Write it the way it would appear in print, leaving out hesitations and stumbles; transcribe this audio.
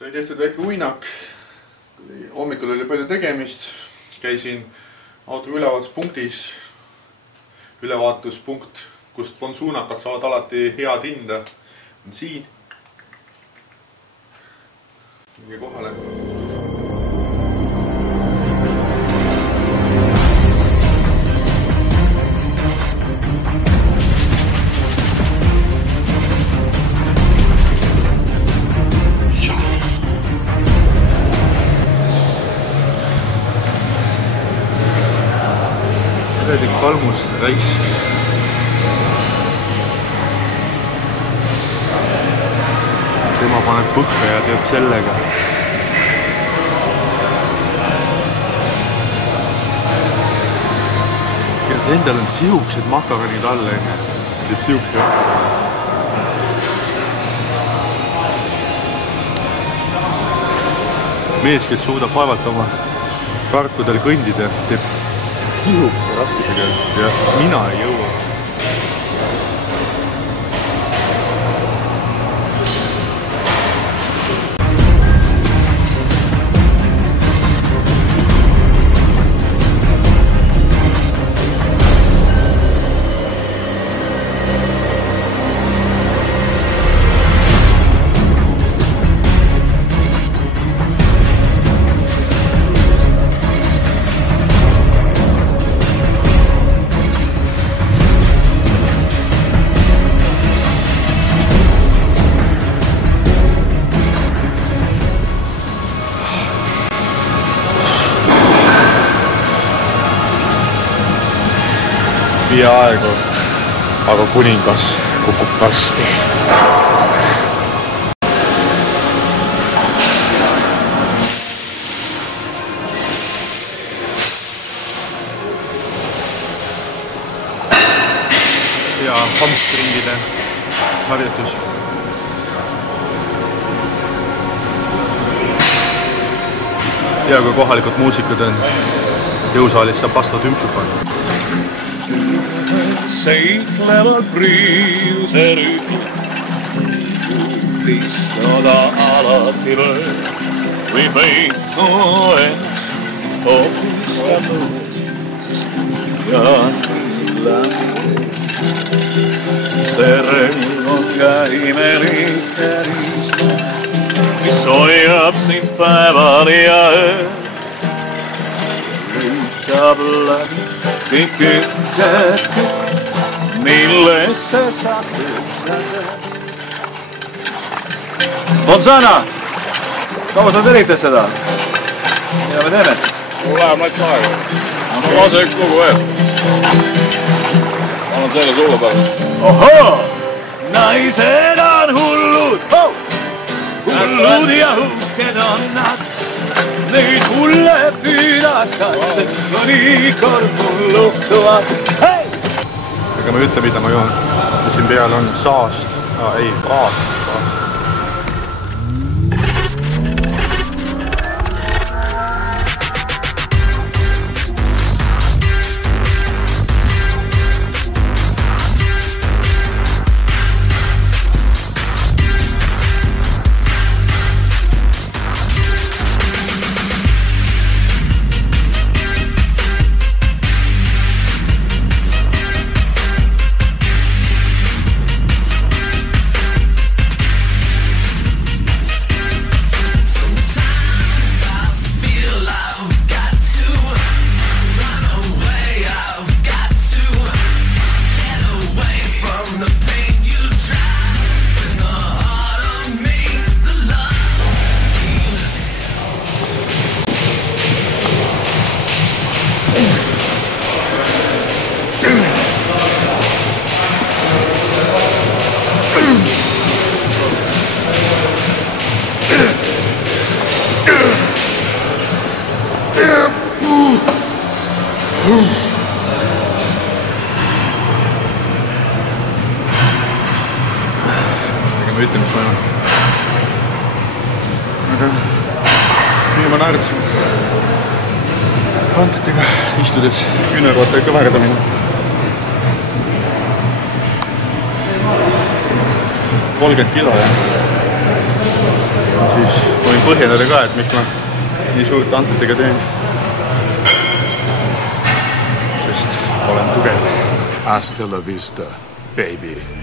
sai tehtud väike uinak. Hommikul oli palju tegemist. Käisin auto ülevaatuspunktis. Ülevaatuspunkt, kust ponsuunakad saavad alati head hinda, on siin. Minge kohale. Vedik kalmus raisk. Tema paneb põkke ja teeb sellega. Ja endal on sihukesed makaronid all. Teeb sihukese mees, kes suudab vaevalt oma karkudel kõndida, teeb sihukese raskusega ja mina ei jõua. Aegu, aga kuningas kukub varsti. Ja hamstringide harjutus. Ja kui kohalikud muusikud on jõusaalis, saab vasta tümpsud panna. Seitlevad priiuse rühmad, pistada alati võõr või peito ennast hoopistanud ja lämnud. See rõõm on käimelik tervisma, mis hoiab sind päeval ja ööl. Lükkab läbi kõik ütked, millesse satud säde. Bonsana! Kaua sa teritad seda? Mida me teeme? Mul läheb nats aega. Ma lase üks lugu veel. Ma annan selle sulle pärast. Ohoo! Naised on hullud! Hullud ja hukked on nad. Neid hulle püüdatakse, no nii kord mul luhtuvad. Hei! Ega ma ütle, mida ma joon. Siin peal on saast. Ei, paast. ma ütlen, mis ma olen. Aga nii ma naerdasin. Pantetega istudes küünarvaata ikka värdamine. 30 kilo ja siis põhjendada ka, et miks ma nii suurt antutega teen. Sest olen tugev. Hasta la vista, baby.